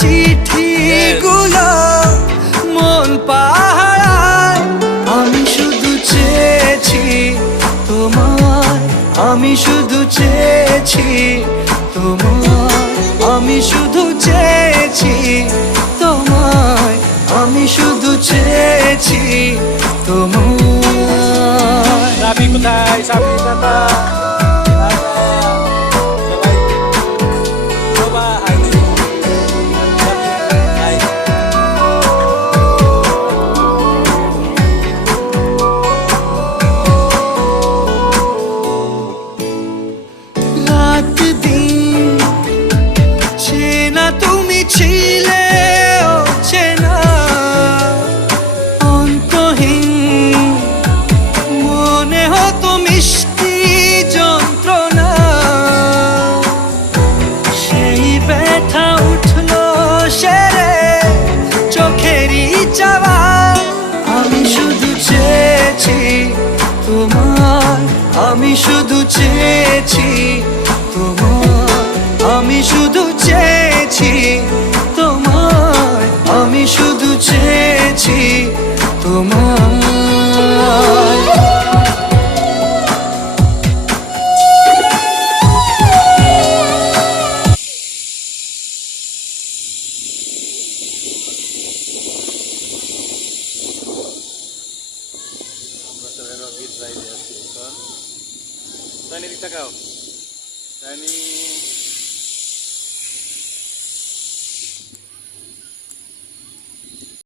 চিঠিগুলো মন পাহারায়। আমি শুধু চেয়েছি তোমায়, আমি শুধু চেয়েছি তোমায়, আমি শুধু চেয়েছি তোমায়, আমি শুধু চেয়েছি তোমায়। Sabi কোথায়? সাবি দাদা সবাই বাবা হাই হাই। রাত দিন চেনা তুমি ছিলে চেনা অন্তহীন, মনে হতো মিষ্টি যন্ত্রণা। সেই ব্যথা উঠলো সেরে চোখেরই চাওয়া। আমি শুধু চেয়েছি তোমার, আমি শুধু চেয়েছি তোমার, আমি শুধু চেয়েছি তোমার, আমি শুধু চেয়েছি তোমার। আমরা সবাই রবির রাইডে আছি এখন। তানি দিক তাকাও। তানি